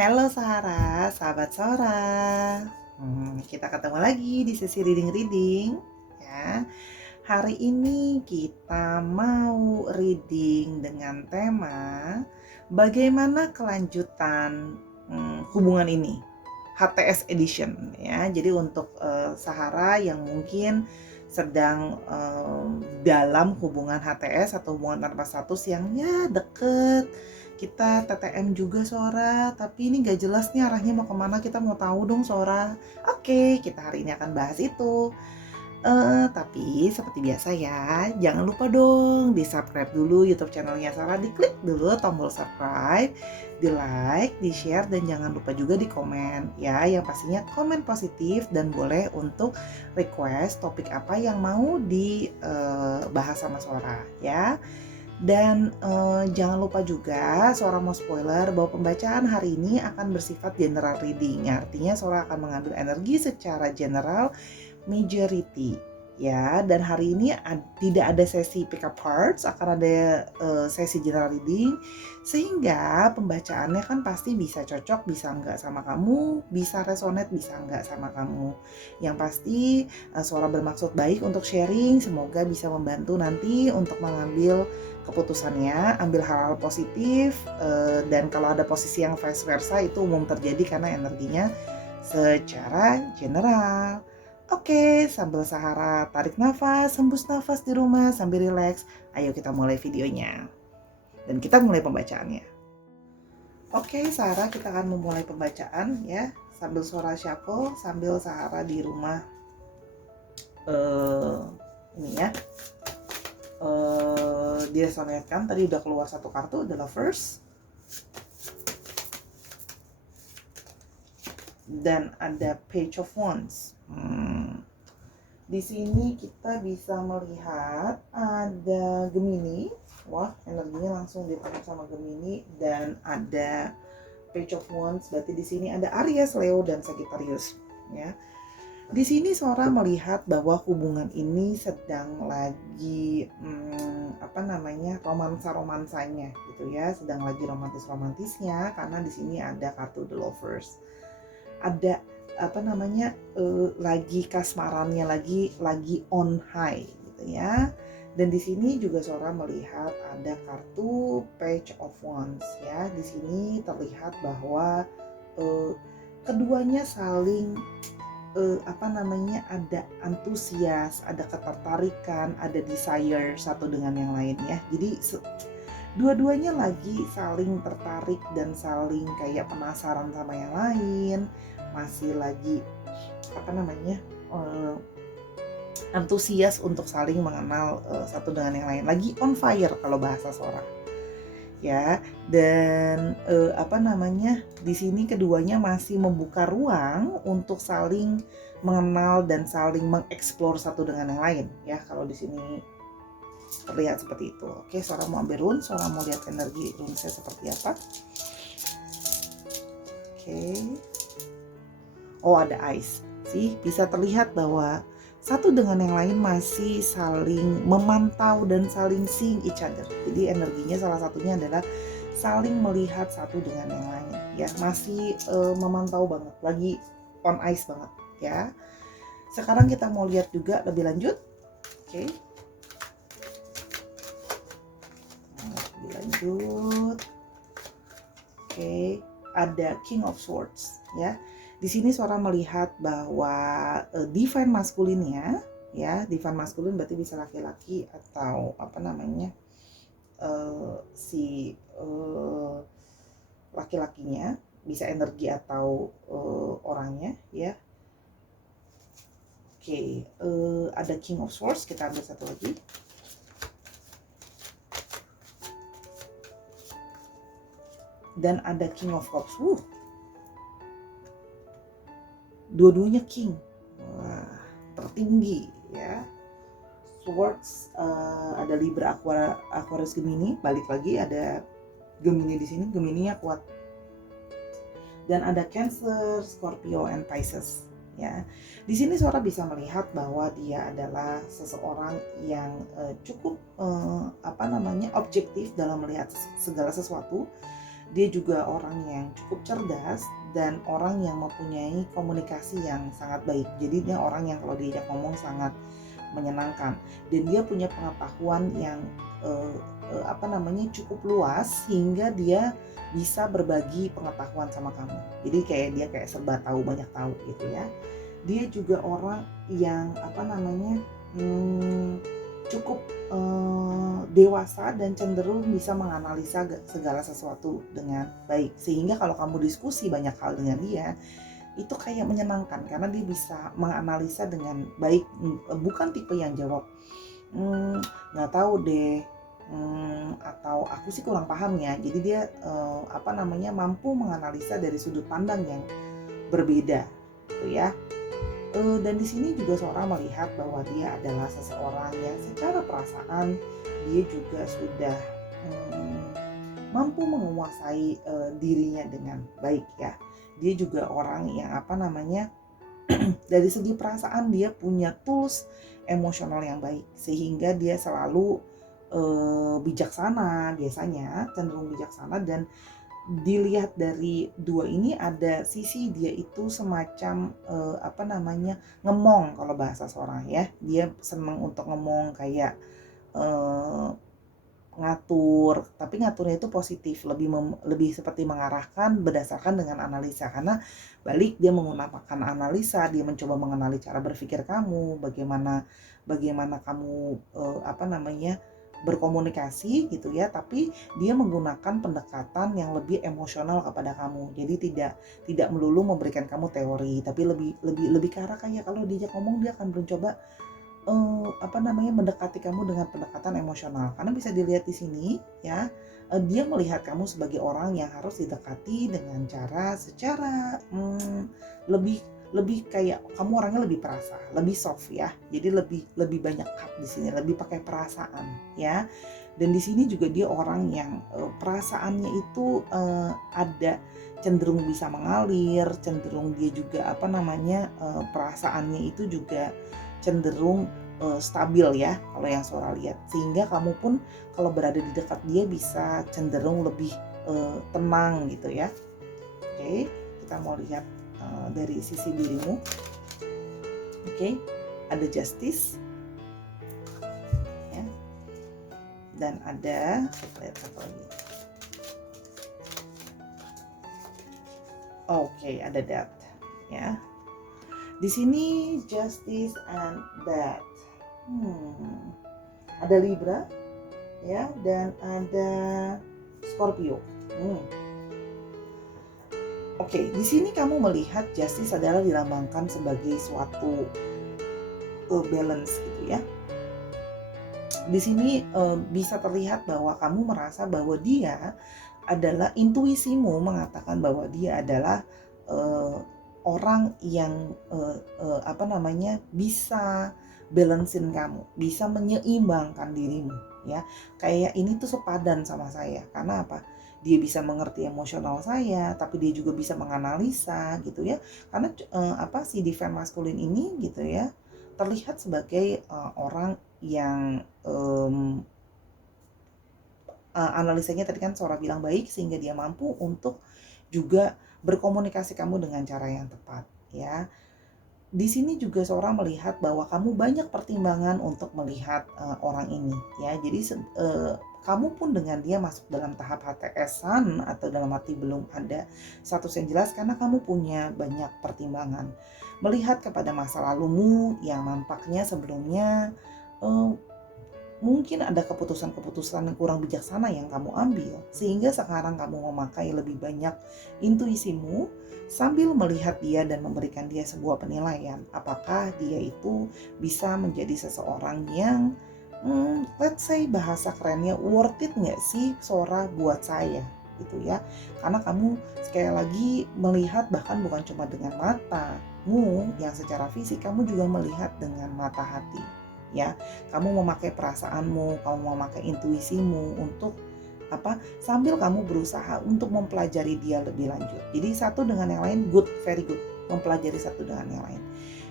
Halo Sarah, sahabat Sora. Kita ketemu lagi di sesi reading ya. Hari ini kita mau reading dengan tema bagaimana kelanjutan hubungan ini, HTS edition ya. Jadi untuk Sahara yang mungkin sedang dalam hubungan HTS atau hubungan tanpa status yang ya deket, kita TTM juga Sora, tapi ini gak jelas nih arahnya mau kemana, kita mau tahu dong Sora. Oke, kita hari ini akan bahas itu. Tapi seperti biasa ya, jangan lupa dong di subscribe dulu YouTube channelnya Sarah, diklik dulu tombol subscribe, di like, di share, dan jangan lupa juga di komen ya, yang pastinya komen positif dan boleh untuk request topik apa yang mau dibahas sama Sora ya. Dan jangan lupa juga Sora mau spoiler bahwa pembacaan hari ini akan bersifat general reading, artinya Sora akan mengambil energi secara general majority ya. Dan hari ini tidak ada sesi pick up cards, akan ada sesi general reading, sehingga pembacaannya kan pasti bisa cocok, bisa enggak sama kamu, bisa resonate, bisa enggak sama kamu. Yang pasti Sora bermaksud baik untuk sharing, semoga bisa membantu nanti untuk mengambil keputusannya, ambil hal-hal positif, dan kalau ada posisi yang vice versa itu umum terjadi karena energinya secara general. Oke, sambil Sahara tarik nafas, hembus nafas di rumah sambil rileks. Ayo kita mulai videonya. Dan kita mulai pembacaannya. Oke, Sahara, kita akan memulai pembacaan ya. Sambil Sora shuffle, sambil Sahara di rumah ini ya. Diresonetkan, tadi udah keluar satu kartu, The Lovers. Dan ada Page of Wands. Di sini kita bisa melihat ada Gemini. Wah, energinya langsung ditangkap sama Gemini. Dan ada Page of Wands. Berarti di sini ada Aries, Leo, dan Sagittarius. Ya. Di sini Sora melihat bahwa hubungan ini sedang lagi romansa-romansanya gitu ya, sedang lagi romantis-romantisnya, karena di sini ada kartu The Lovers. Ada lagi kasmarannya, lagi on high gitu ya. Dan di sini juga Sora melihat ada kartu Page of Wands ya. Di sini terlihat bahwa keduanya saling ada antusias, ada ketertarikan, ada desire satu dengan yang lain ya. Jadi dua-duanya lagi saling tertarik dan saling kayak penasaran sama yang lain, masih lagi antusias untuk saling mengenal satu dengan yang lain, lagi on fire kalau bahasa Sora ya. Dan di sini keduanya masih membuka ruang untuk saling mengenal dan saling mengeksplor satu dengan yang lain ya, kalau di sini terlihat seperti itu. Oke, Sora mau ambil rune, Sora mau lihat energi runesnya seperti apa. Oke. Oh, ada ice. Sih, bisa terlihat bahwa satu dengan yang lain masih saling memantau dan saling seeing each other. Jadi energinya salah satunya adalah saling melihat satu dengan yang lain ya, masih memantau banget, lagi on ice banget ya. Sekarang kita mau lihat juga lebih lanjut. Oke. Lebih lanjut. Oke, ada King of Swords ya. Di sini Sora melihat bahwa divine masculine ya, divine masculine berarti bisa laki-laki atau laki-lakinya, bisa energi atau orangnya ya. Oke, ada King of Swords, kita ambil satu lagi. Dan ada King of Cups. Dua-duanya king. Wah, tertinggi ya. Swords, ada Libra, Aquarius, Gemini. Balik lagi ada Gemini di sini. Gemininya kuat. Dan ada Cancer, Scorpio, and Pisces ya. Di sini Sora bisa melihat bahwa dia adalah seseorang yang cukup objektif dalam melihat segala sesuatu. Dia juga orang yang cukup cerdas dan orang yang mempunyai komunikasi yang sangat baik. Jadi dia orang yang kalau diajak ngomong sangat menyenangkan, dan dia punya pengetahuan yang cukup luas sehingga dia bisa berbagi pengetahuan sama kamu. Jadi dia kayak serba tahu, banyak tahu gitu ya. Dia juga orang yang cukup dewasa dan cenderung bisa menganalisa segala sesuatu dengan baik, sehingga kalau kamu diskusi banyak hal dengan dia itu kayak menyenangkan karena dia bisa menganalisa dengan baik. Bukan tipe yang jawab nggak tahu deh, atau aku sih kurang paham ya. Jadi dia mampu menganalisa dari sudut pandang yang berbeda gitu ya. Dan di sini juga seorang melihat bahwa dia adalah seseorang yang secara perasaan dia juga sudah mampu menguasai dirinya dengan baik ya. Dia juga orang yang dari segi perasaan dia punya tools emosional yang baik, sehingga dia selalu bijaksana, biasanya cenderung bijaksana. Dan dilihat dari dua ini ada sisi dia itu semacam ngemong kalau bahasa seorang ya. Dia senang untuk ngomong kayak ngatur, tapi ngaturnya itu positif, lebih seperti mengarahkan berdasarkan dengan analisa, karena balik dia menggunakan analisa, dia mencoba mengenali cara berpikir kamu, bagaimana kamu berkomunikasi gitu ya, tapi dia menggunakan pendekatan yang lebih emosional kepada kamu. Jadi tidak melulu memberikan kamu teori, tapi lebih ke arah kayak kalau diajak ngomong dia akan mencoba mendekati kamu dengan pendekatan emosional. Karena bisa dilihat di sini ya, dia melihat kamu sebagai orang yang harus didekati dengan cara secara lebih kayak kamu orangnya lebih perasa, lebih soft ya. Jadi lebih banyak hak di sini, lebih pakai perasaan ya. Dan di sini juga dia orang yang perasaannya itu ada cenderung bisa mengalir, cenderung dia juga perasaannya itu juga cenderung stabil ya kalau yang Sora lihat, sehingga kamu pun kalau berada di dekat dia bisa cenderung lebih tenang gitu ya. Oke, kita mau lihat dari sisi dirimu. Oke, ada Justice ya, dan ada, lihat apa lagi. Oke, ada Death ya. Di sini Justice and Death. Ada Libra ya, dan ada Scorpio. Oke, di sini kamu melihat Justice adalah dilambangkan sebagai suatu balance gitu ya. Di sini bisa terlihat bahwa kamu merasa bahwa dia adalah, intuisimu mengatakan bahwa dia adalah orang yang bisa balancein kamu, bisa menyeimbangkan dirimu ya. Kayak ini tuh sepadan sama saya. Karena apa? Dia bisa mengerti emosional saya, tapi dia juga bisa menganalisa gitu ya. Karena si divine masculine ini gitu ya, terlihat sebagai orang yang analisanya tadi kan Sora bilang baik, sehingga dia mampu untuk juga berkomunikasi kamu dengan cara yang tepat ya. Di sini juga seorang melihat bahwa kamu banyak pertimbangan untuk melihat orang ini ya. Jadi kamu pun dengan dia masuk dalam tahap HTS-an atau dalam arti belum ada status yang jelas, karena kamu punya banyak pertimbangan melihat kepada masa lalumu yang nampaknya sebelumnya mungkin ada keputusan-keputusan yang kurang bijaksana yang kamu ambil, sehingga sekarang kamu memakai lebih banyak intuisimu sambil melihat dia dan memberikan dia sebuah penilaian. Apakah dia itu bisa menjadi seseorang yang let's say bahasa kerennya worth it nggak sih Sora buat saya gitu ya. Karena kamu sekali lagi melihat bahkan bukan cuma dengan matamu yang secara fisik, kamu juga melihat dengan mata hati ya. Kamu memakai perasaanmu, kamu memakai intuisimu untuk sambil kamu berusaha untuk mempelajari dia lebih lanjut. Jadi satu dengan yang lain good, very good, mempelajari satu dengan yang lain.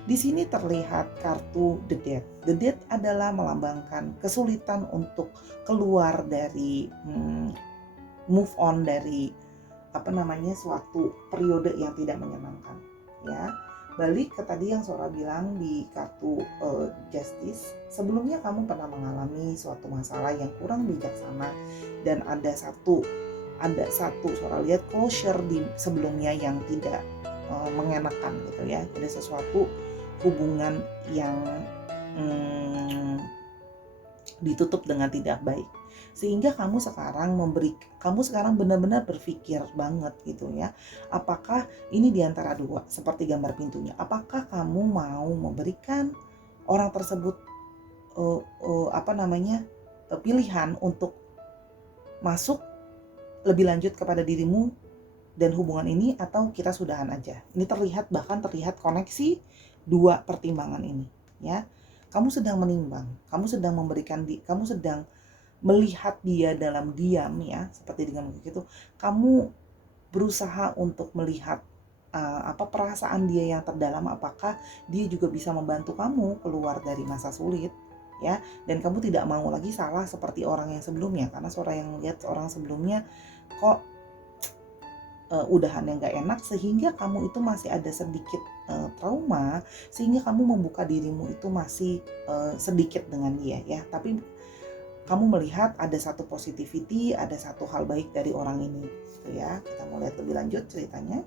Di sini terlihat kartu The Death. The Death adalah melambangkan kesulitan untuk keluar dari move on dari suatu periode yang tidak menyenangkan, ya. Balik ke tadi yang Sora bilang di kartu Justice, sebelumnya kamu pernah mengalami suatu masalah yang kurang bijaksana dan ada satu Sora lihat closure di sebelumnya yang tidak mengenakan gitu ya. Ada sesuatu hubungan yang ditutup dengan tidak baik, sehingga kamu sekarang benar-benar berpikir banget gitu ya, apakah ini diantara dua seperti gambar pintunya, apakah kamu mau memberikan orang tersebut pilihan untuk masuk lebih lanjut kepada dirimu dan hubungan ini, atau kita sudahan aja. Ini bahkan terlihat koneksi dua pertimbangan ini ya. Kamu sedang menimbang, kamu sedang melihat dia dalam diam ya, seperti dengan begitu kamu berusaha untuk melihat perasaan dia yang terdalam, apakah dia juga bisa membantu kamu keluar dari masa sulit ya. Dan kamu tidak mau lagi salah seperti orang yang sebelumnya, karena Sora yang melihat orang sebelumnya kok udahan yang gak enak, sehingga kamu itu masih ada sedikit trauma, sehingga kamu membuka dirimu itu masih sedikit dengan dia ya. Tapi kamu melihat ada satu positivity, ada satu hal baik dari orang ini gitu ya. Kita mau lihat lebih lanjut ceritanya.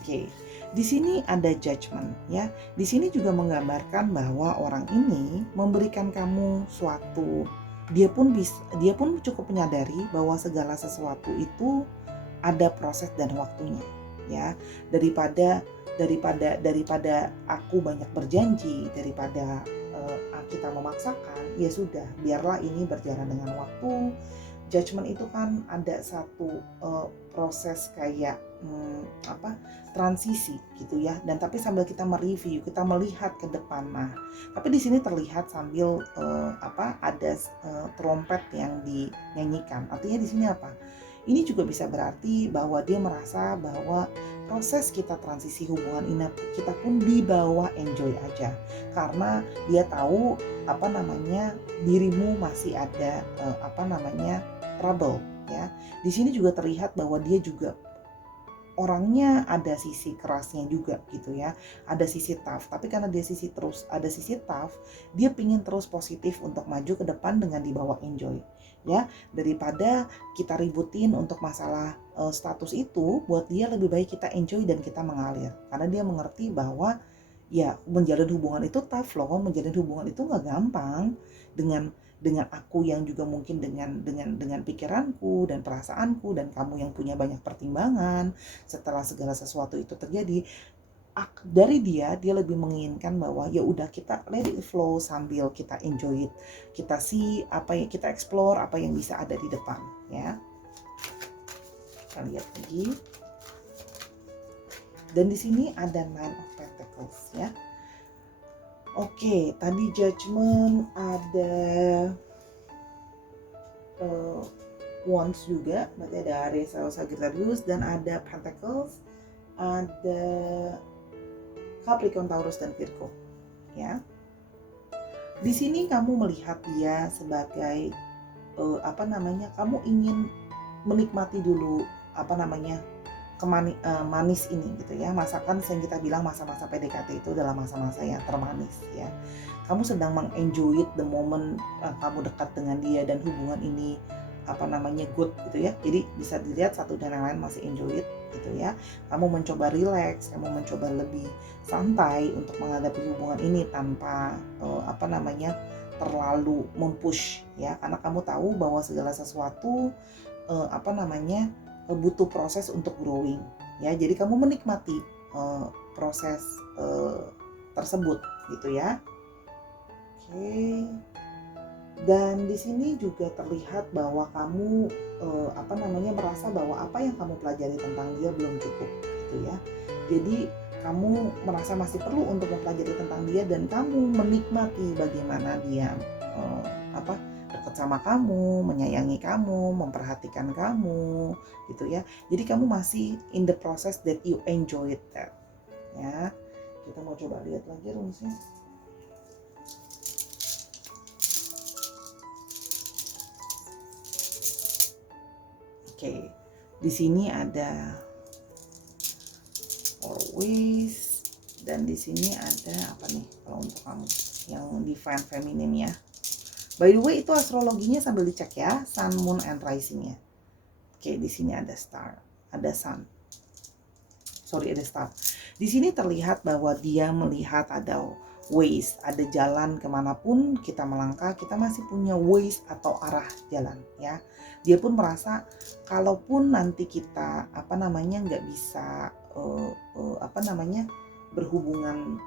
Oke. Di sini ada judgment ya. Di sini juga menggambarkan bahwa orang ini memberikan kamu suatu, dia pun cukup menyadari bahwa segala sesuatu itu ada proses dan waktunya ya. Daripada aku banyak berjanji, daripada kita memaksakan, ya sudah, biarlah ini berjalan dengan waktu. Judgment itu kan ada satu proses kayak transisi gitu ya, dan tapi sambil kita mereview, kita melihat ke depan. Nah, tapi di sini terlihat sambil ada trompet yang dinyanyikan. Artinya di sini apa? Ini juga bisa berarti bahwa dia merasa bahwa proses kita transisi hubungan ini kita pun di bawah enjoy aja, karena dia tahu dirimu masih ada trouble ya. Di sini juga terlihat bahwa dia juga orangnya ada sisi kerasnya juga gitu ya, ada sisi tough, tapi karena dia ada sisi tough, dia pingin terus positif untuk maju ke depan dengan dibawa enjoy ya. Daripada kita ributin untuk masalah status itu, buat dia lebih baik kita enjoy dan kita mengalir, karena dia mengerti bahwa ya menjalin hubungan itu tough loh, menjalin hubungan itu nggak gampang dengan aku yang juga mungkin dengan pikiranku dan perasaanku, dan kamu yang punya banyak pertimbangan setelah segala sesuatu itu terjadi. Dari dia lebih menginginkan bahwa ya udah, kita let it flow sambil kita enjoy it, kita kita explore apa yang bisa ada di depan ya. Kita lihat lagi. Dan di sini ada Nine of Pentacles ya. Oke, tadi judgment, ada Wands juga, berarti ada Aries, Sagittarius, dan ada Pentacles, ada Capricorn, Taurus, dan Virgo ya. Di sini kamu melihat dia sebagai kamu ingin menikmati dulu manis ini gitu ya. Masakan yang kita bilang masa-masa PDKT itu adalah masa-masa yang termanis ya. Kamu sedang mengenjoy the moment kamu dekat dengan dia, dan hubungan ini good gitu ya. Jadi bisa dilihat satu dan yang lain masih enjoy it gitu ya. Kamu mencoba relax, kamu mencoba lebih santai untuk menghadapi hubungan ini tanpa terlalu mempush ya, karena kamu tahu bahwa segala sesuatu butuh proses untuk growing ya. Jadi kamu menikmati proses tersebut gitu ya. Oke. Dan di sini juga terlihat bahwa kamu merasa bahwa apa yang kamu pelajari tentang dia belum cukup gitu ya. Jadi kamu merasa masih perlu untuk mempelajari tentang dia, dan kamu menikmati bagaimana dia dekat sama kamu, menyayangi kamu, memperhatikan kamu gitu ya. Jadi kamu masih in the process that you enjoy that ya. Kita mau coba lihat lagi rumusnya. Oke, di sini ada always, dan di sini ada apa nih kalau untuk kamu yang divine feminine ya. By the way, itu astrologinya sambil dicek ya, sun, moon, and rising-nya. Oke, di sini ada star, ada sun. Sorry, ada star. Di sini terlihat bahwa dia melihat ada ways, ada jalan kemanapun kita melangkah, kita masih punya ways atau arah jalan ya. Dia pun merasa kalaupun nanti kita nggak bisa berhubungan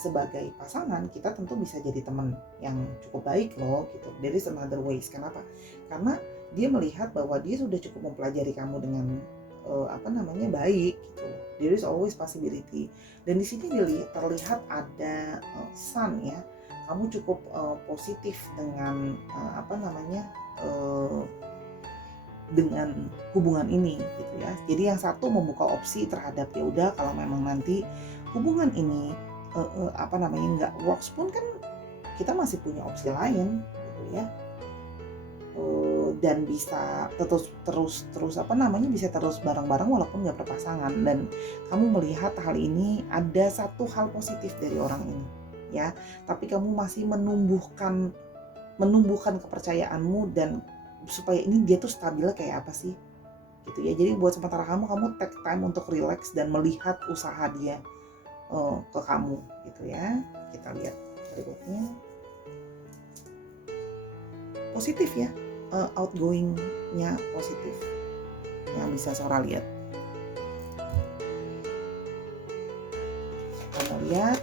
sebagai pasangan, kita tentu bisa jadi teman yang cukup baik loh gitu. There is another ways. Kenapa? Karena dia melihat bahwa dia sudah cukup mempelajari kamu dengan baik gitu. There is always possibility. Dan di sini terlihat ada sun ya. Kamu cukup positif dengan dengan hubungan ini gitu ya. Jadi yang satu membuka opsi terhadap ya udah kalau memang nanti hubungan ini nggak works pun kan kita masih punya opsi lain gitu ya. Dan bisa terus bisa terus bareng-bareng walaupun nggak berpasangan. Dan kamu melihat hal ini ada satu hal positif dari orang ini ya, tapi kamu masih menumbuhkan kepercayaanmu dan supaya ini dia tuh stabilnya kayak apa sih gitu ya. Jadi buat sementara kamu take time untuk relax dan melihat usaha dia ke kamu gitu ya. Kita lihat berikutnya, positif ya. Outgoing-nya positif yang bisa Sora lihat. Kita lihat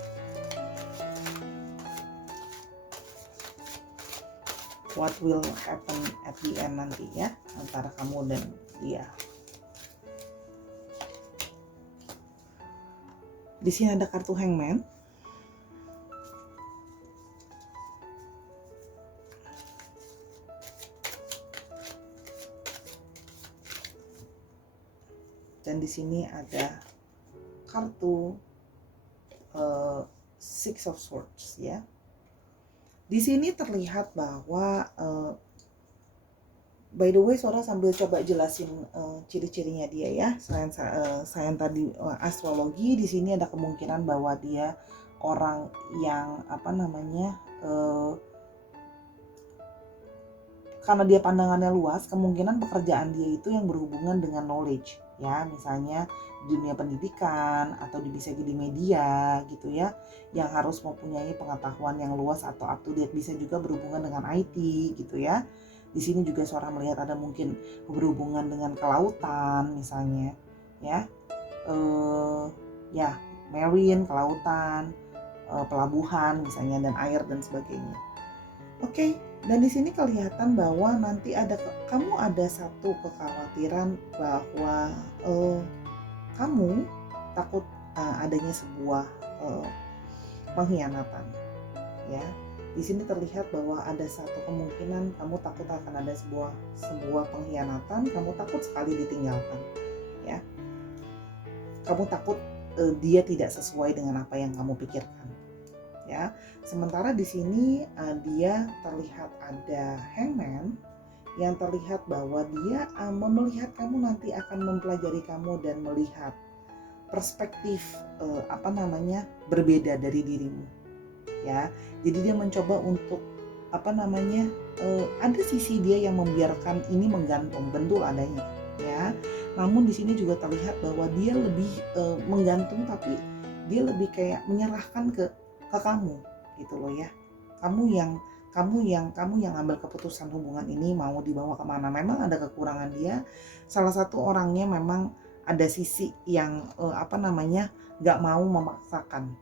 what will happen at the end nanti ya antara kamu dan dia. Di sini ada kartu Hangman. Dan di sini ada kartu Six of Swords ya. Di sini terlihat bahwa by the way, Sora sambil coba jelasin ciri-cirinya dia ya. Selain tadi astrologi, di sini ada kemungkinan bahwa dia orang yang karena dia pandangannya luas, kemungkinan pekerjaan dia itu yang berhubungan dengan knowledge ya, misalnya di dunia pendidikan atau bisa di media gitu ya, yang harus mempunyai pengetahuan yang luas atau up to date. Bisa juga berhubungan dengan IT gitu ya. Di sini juga seorang melihat ada mungkin berhubungan dengan kelautan misalnya ya, marine, kelautan, pelabuhan misalnya, dan air dan sebagainya. Oke. Dan di sini kelihatan bahwa nanti kamu ada satu kekhawatiran bahwa kamu takut adanya sebuah pengkhianatan ya. Di sini terlihat bahwa ada satu kemungkinan kamu takut akan ada sebuah pengkhianatan, kamu takut sekali ditinggalkan ya. Kamu takut dia tidak sesuai dengan apa yang kamu pikirkan ya. Sementara di sini dia terlihat ada Hangman yang terlihat bahwa dia melihat kamu nanti akan mempelajari kamu dan melihat perspektif berbeda dari dirimu ya. Jadi dia mencoba untuk ada sisi dia yang membiarkan ini menggantung, betul adanya ya. Namun di sini juga terlihat bahwa dia lebih menggantung, tapi dia lebih kayak menyerahkan ke kamu gitu loh ya. Kamu yang ambil keputusan hubungan ini mau dibawa kemana. Memang ada kekurangan dia, salah satu orangnya memang ada sisi yang nggak mau memaksakan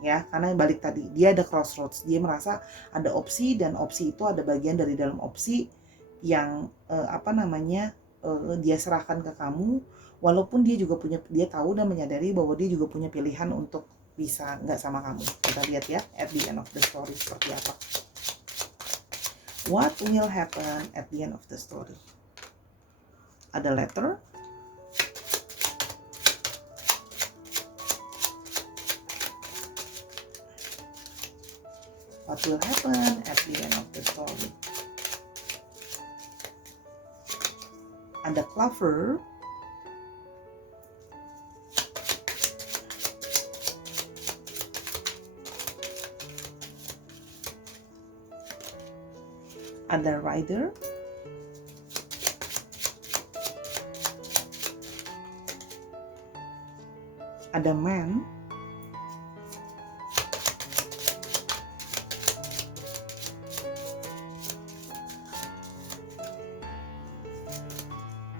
ya, karena balik tadi dia ada crossroads. Dia merasa ada opsi, dan opsi itu ada bagian dari dalam opsi yang dia serahkan ke kamu, walaupun dia tahu dan menyadari bahwa dia juga punya pilihan untuk bisa nggak sama kamu. Kita lihat ya at the end of the story seperti apa. What will happen at the end of the story? Ada letter, what will happen at the end of the story? ada clover, ada rider, ada man,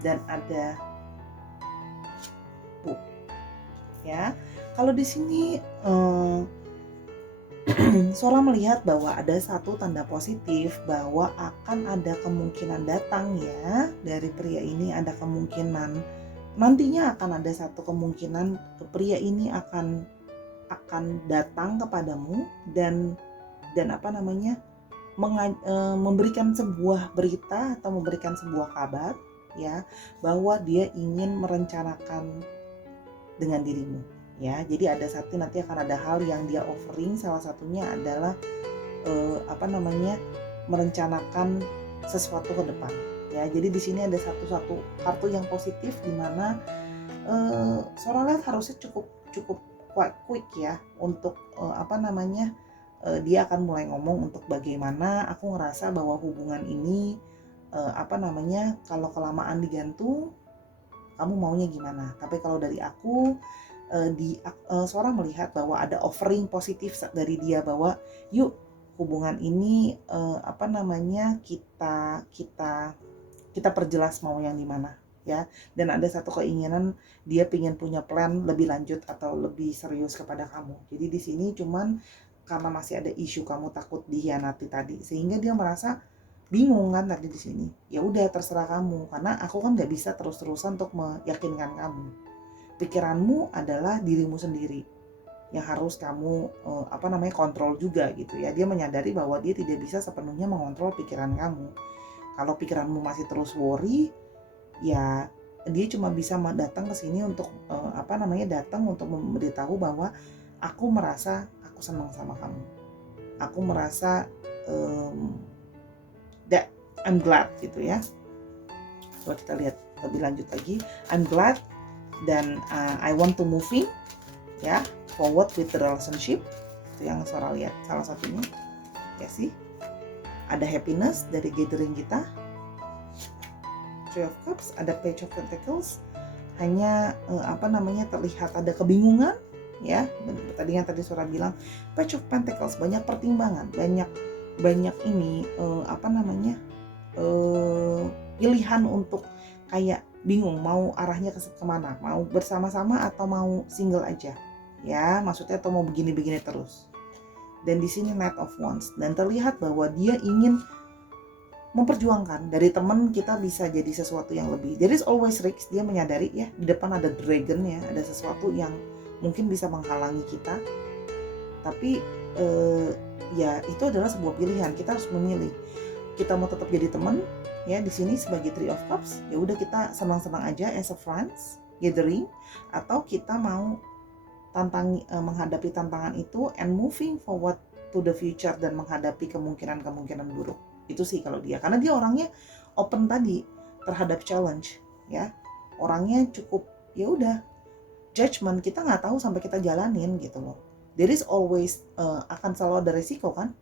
dan ada book. Ya, kalau di sini Sora melihat bahwa ada satu tanda positif bahwa akan ada kemungkinan datang ya dari pria ini, ada kemungkinan nantinya akan ada satu kemungkinan pria ini akan datang kepadamu dan memberikan sebuah berita atau memberikan sebuah kabar ya bahwa dia ingin merencanakan dengan dirimu. Ya, jadi ada satu nanti akan ada hal yang dia offering, salah satunya adalah merencanakan sesuatu ke depan. Ya, jadi di sini ada satu kartu yang positif di mana Sora lihat harusnya cukup quite quick ya untuk dia akan mulai ngomong untuk bagaimana aku ngerasa bahwa hubungan ini kalau kelamaan digantung kamu maunya gimana. Tapi kalau dari aku Sora melihat bahwa ada offering positif dari dia bahwa yuk hubungan ini kita perjelas mau yang di mana ya, dan ada satu keinginan dia pengen punya plan lebih lanjut atau lebih serius kepada kamu. Jadi di sini cuman karena masih ada isu kamu takut dikhianati tadi sehingga dia merasa bingung kan tadi di sini. Ya udah terserah kamu karena aku kan nggak bisa terus-terusan untuk meyakinkan kamu. Pikiranmu adalah dirimu sendiri yang harus kamu kontrol juga gitu ya. Dia menyadari bahwa dia tidak bisa sepenuhnya mengontrol pikiran kamu. Kalau pikiranmu masih terus worry, ya dia cuma bisa datang ke sini untuk datang untuk memberitahu bahwa aku merasa aku senang sama kamu. Aku merasa that I'm glad gitu ya. Coba kita lihat lebih lanjut lagi. I'm glad dan I want to moving ya forward with the relationship. Itu yang Sora lihat salah satunya ya sih. Ada happiness dari gathering kita, Three of Cups, ada Page of Pentacles, hanya terlihat ada kebingungan ya. Tadi Sora bilang Page of Pentacles, banyak pertimbangan, banyak ini pilihan untuk kayak bingung mau arahnya kemana, mau bersama-sama atau mau single aja ya, maksudnya atau mau begini-begini terus. Dan di sini Knight of Wands, dan terlihat bahwa dia ingin memperjuangkan dari teman kita bisa jadi sesuatu yang lebih. There is always risk, dia menyadari ya di depan ada dragon ya, ada sesuatu yang mungkin bisa menghalangi kita, tapi ya itu adalah sebuah pilihan. Kita harus memilih, kita mau tetap jadi teman ya di sini sebagai Three of Cups, ya udah kita senang-senang aja as a friends gathering, atau kita mau menghadapi tantangan itu and moving forward to the future dan menghadapi kemungkinan buruk. Itu sih kalau dia, karena dia orangnya open tadi terhadap challenge ya, orangnya cukup ya udah judgment kita nggak tahu sampai kita jalanin gitu loh. There is always akan selalu ada resiko kan.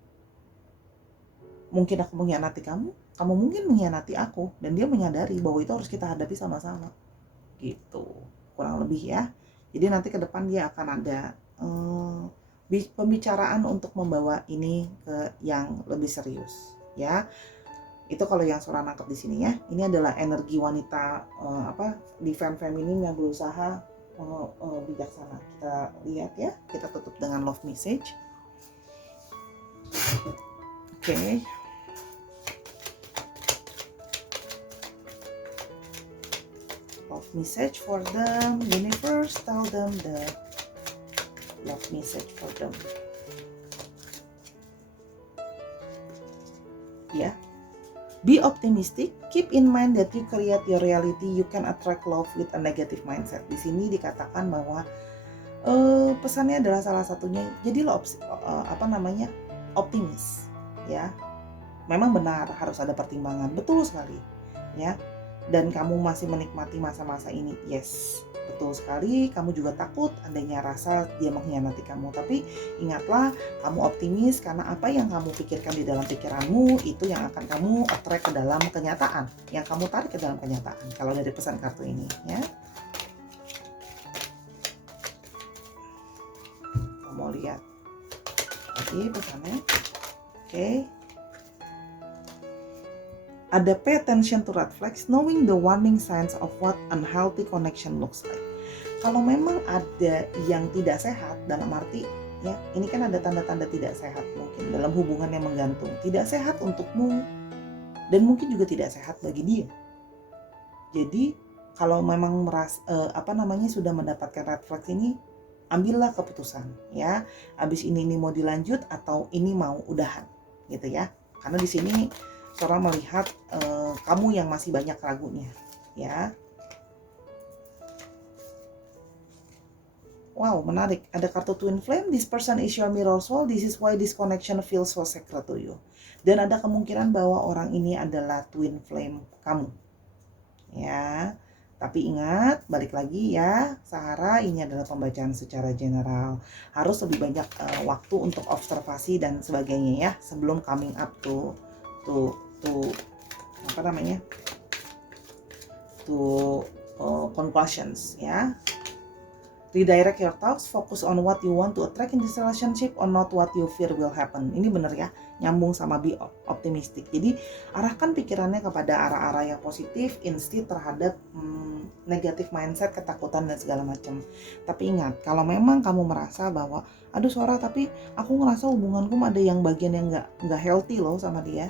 Mungkin aku mengkhianati kamu mungkin mengkhianati aku, dan dia menyadari bahwa itu harus kita hadapi sama-sama gitu kurang lebih ya. Jadi nanti ke depan dia akan ada pembicaraan untuk membawa ini ke yang lebih serius ya. Itu kalau yang Sora nangkep di sini ya. Ini adalah energi wanita divine feminine yang berusaha bijaksana. Kita lihat ya, kita tutup dengan love message. Oke. Love message for them. Universe, tell them the love message for them. Ya. Be optimistic. Keep in mind that you create your reality. You can attract love with a negative mindset. Di sini dikatakan bahwa pesannya adalah salah satunya jadilah optimis ya. Memang benar harus ada pertimbangan, betul sekali ya. dan kamu masih menikmati masa-masa ini. Yes, betul sekali, kamu juga takut adanya rasa dia mengkhianati kamu. Tapi ingatlah, kamu optimis karena apa yang kamu pikirkan di dalam pikiranmu itu yang akan kamu attract ke dalam kenyataan, yang kamu tarik ke dalam kenyataan. Kalau dari pesan kartu ini, ya. Mau lihat lagi pesannya. Oke. Ada pay attention to red flags, knowing the warning signs of what unhealthy connection looks like. Kalau memang ada yang tidak sehat, dalam arti ya, ini kan ada tanda-tanda tidak sehat mungkin dalam hubungan yang menggantung, tidak sehat untukmu dan mungkin juga tidak sehat bagi dia. Jadi kalau memang sudah mendapatkan red flags ini, ambillah keputusan ya. Abis ini mau dilanjut atau ini mau udahan, gitu ya. Karena di sini Sora melihat kamu yang masih banyak ragunya, ya. Wow, menarik. Ada kartu Twin Flame. This person is your mirror soul. This is why this connection feels so sacred to you. Dan ada kemungkinan bahwa orang ini adalah Twin Flame kamu, ya. Tapi ingat, balik lagi ya, Sahara, ini adalah pembacaan secara general. Harus lebih banyak waktu untuk observasi dan sebagainya ya, sebelum coming up to conclusions ya. Redirect your thoughts, focus on what you want to attract in this relationship or not what you fear will happen. Ini bener ya, nyambung sama be optimistic. Jadi arahkan pikirannya kepada arah-arah yang positif instead terhadap negatif mindset, ketakutan dan segala macam. Tapi ingat, kalau memang kamu merasa bahwa aduh Sora, tapi aku ngerasa hubunganku ada yang bagian yang nggak healthy loh sama dia,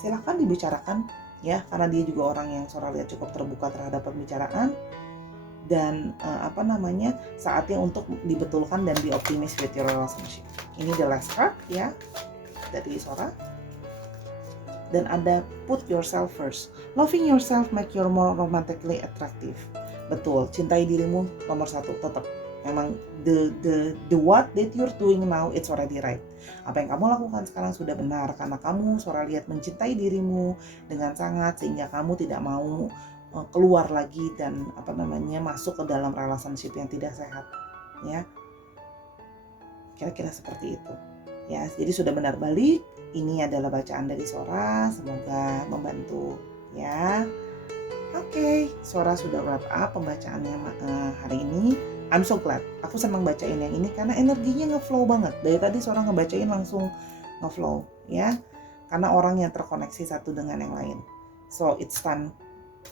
silahkan dibicarakan ya, karena dia juga orang yang Sora lihat cukup terbuka terhadap pembicaraan. Dan saatnya untuk dibetulkan dan be optimis with your relationship. Ini the last card ya dari Sora. Dan ada put yourself first. Loving yourself make you more romantically attractive. Betul, cintai dirimu nomor satu tetap. Memang the what that you're doing now it's already right. Apa yang kamu lakukan sekarang sudah benar karena kamu Sora lihat mencintai dirimu dengan sangat, sehingga kamu tidak mau keluar lagi dan masuk ke dalam relationship yang tidak sehat ya, kira-kira seperti itu ya. Jadi sudah benar balik. Ini adalah bacaan dari Sora, semoga membantu ya. Oke, Sora sudah wrap up pembacaannya hari ini. I'm so glad, aku senang bacain yang ini karena energinya ngeflow banget. Dari tadi Sora ngebacain langsung ngeflow ya, karena orang yang terkoneksi satu dengan yang lain. So it's time.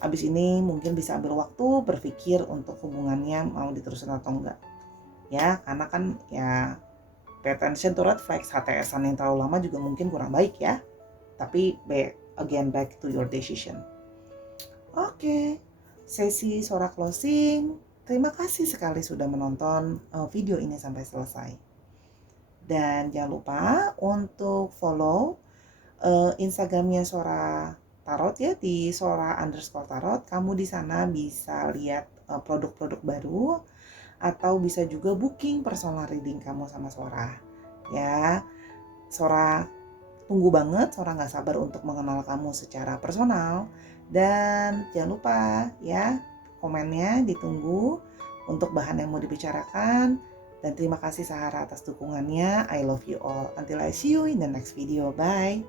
Abis ini mungkin bisa ambil waktu berpikir untuk hubungannya mau diterusin atau enggak ya, karena kan ya pay attention to red flags, HTS-an yang terlalu lama juga mungkin kurang baik ya. Tapi back to your decision. Oke, sesi Sora closing. Terima kasih sekali sudah menonton video ini sampai selesai. Dan jangan lupa untuk follow Instagramnya Sora Tarot ya, di Sora_tarot. Kamu di sana bisa lihat produk-produk baru atau bisa juga booking personal reading kamu sama Sora ya. Sora tunggu banget, Sora nggak sabar untuk mengenal kamu secara personal. Dan jangan lupa ya, komennya ditunggu untuk bahan yang mau dibicarakan. Dan terima kasih Sahara atas dukungannya. I love you all. Until I see you in the next video. Bye.